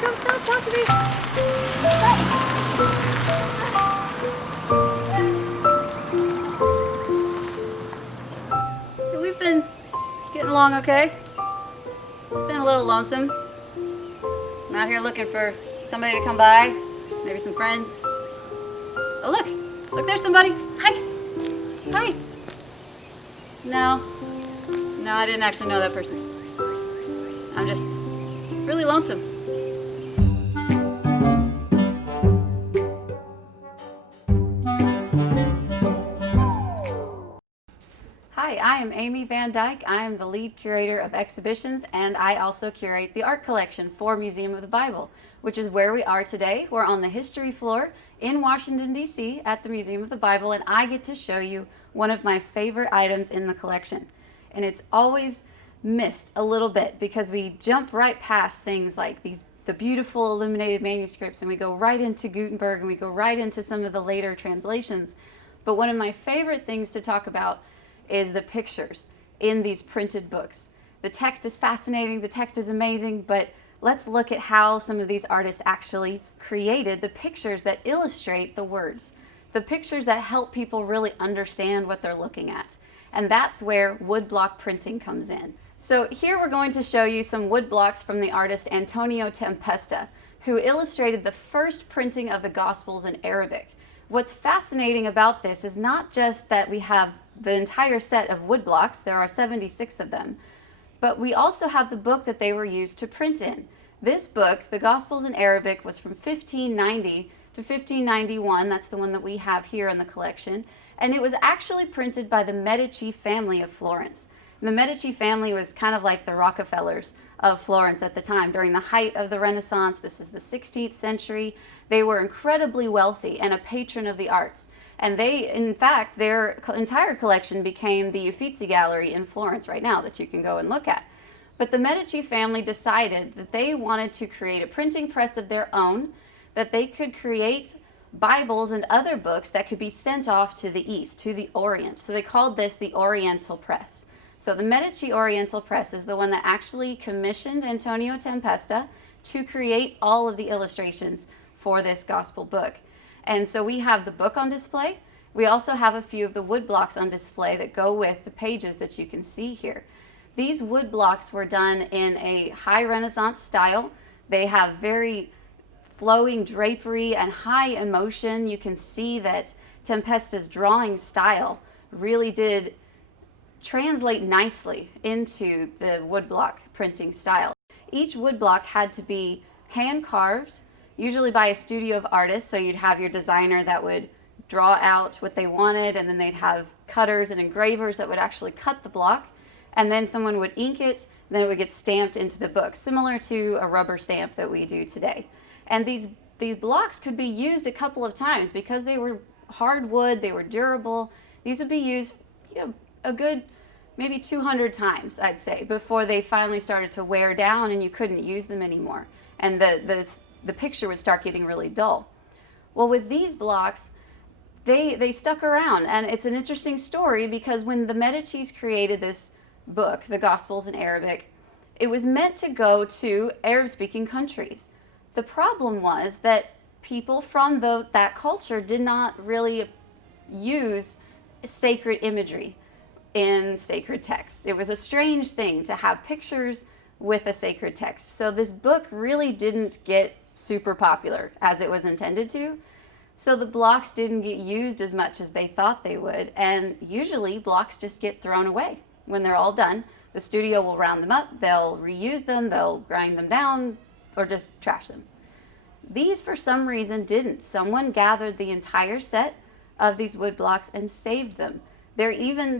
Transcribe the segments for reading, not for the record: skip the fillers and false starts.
Come, stop, talk to me. Hey, we've been getting along okay. Been a little lonesome. I'm out here looking for somebody to come by, maybe some friends. Oh, look, there's somebody. Hi. No, I didn't actually know that person. I'm just really lonesome. Hi, I am Amy Van Dyke. I am the lead curator of exhibitions, and I also curate the art collection for Museum of the Bible, which is where we are today. We're on the history floor in Washington, D.C. at the Museum of the Bible, and I get to show you one of my favorite items in the collection. And it's always missed a little bit because we jump right past things like the beautiful illuminated manuscripts, and we go right into Gutenberg, and we go right into some of the later translations. But one of my favorite things to talk about is the pictures in these printed books. The text is fascinating, the text is amazing, but let's look at how some of these artists actually created the pictures that illustrate the words, the pictures that help people really understand what they're looking at. And that's where woodblock printing comes in. So here we're going to show you some wood blocks from the artist Antonio Tempesta, who illustrated the first printing of the Gospels in Arabic. What's fascinating about this is not just that we have the entire set of wood blocks, there are 76 of them, but we also have the book that they were used to print in. This book, the Gospels in Arabic, was from 1590 to 1591, that's the one that we have here in the collection, and it was actually printed by the Medici family of Florence. The Medici family was kind of like the Rockefellers of Florence at the time. During the height of the Renaissance, this is the 16th century, they were incredibly wealthy and a patron of the arts. And they, in fact, their entire collection became the Uffizi Gallery in Florence right now that you can go and look at. But the Medici family decided that they wanted to create a printing press of their own, that they could create Bibles and other books that could be sent off to the East, to the Orient. So they called this the Oriental Press. So the Medici Oriental Press is the one that actually commissioned Antonio Tempesta to create all of the illustrations for this gospel book. And so we have the book on display. We also have a few of the wood blocks on display that go with the pages that you can see here. These wood blocks were done in a high Renaissance style. They have very flowing drapery and high emotion. You can see that Tempesta's drawing style really did translate nicely into the woodblock printing style. Each woodblock had to be hand carved, usually by a studio of artists, so you'd have your designer that would draw out what they wanted, and then they'd have cutters and engravers that would actually cut the block, and then someone would ink it, and then it would get stamped into the book, similar to a rubber stamp that we do today. And these blocks could be used a couple of times because they were hardwood, they were durable. These would be used, a good maybe 200 times, I'd say, before they finally started to wear down and you couldn't use them anymore. And the picture would start getting really dull. Well, with these blocks, they stuck around, and it's an interesting story because when the Medicis created this book, the Gospels in Arabic, it was meant to go to Arab-speaking countries. The problem was that people from that culture did not really use sacred imagery in sacred texts. It was a strange thing to have pictures with a sacred text. So this book really didn't get super popular as it was intended to. So the blocks didn't get used as much as they thought they would. And usually blocks just get thrown away when they're all done. The studio will round them up, they'll reuse them, they'll grind them down, or just trash them. These, for some reason, didn't. Someone gathered the entire set of these wood blocks and saved them.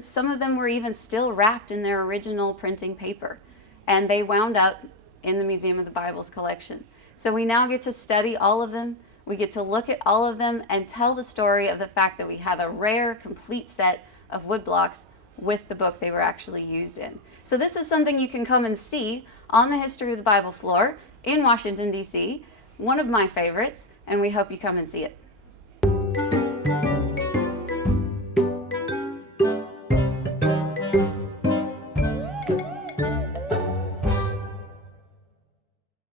Some of them were even still wrapped in their original printing paper, and they wound up in the Museum of the Bible's collection. So we now get to study all of them, we get to look at all of them and tell the story of the fact that we have a rare, complete set of wood blocks with the book they were actually used in. So this is something you can come and see on the History of the Bible floor in Washington, D.C., one of my favorites, and we hope you come and see it.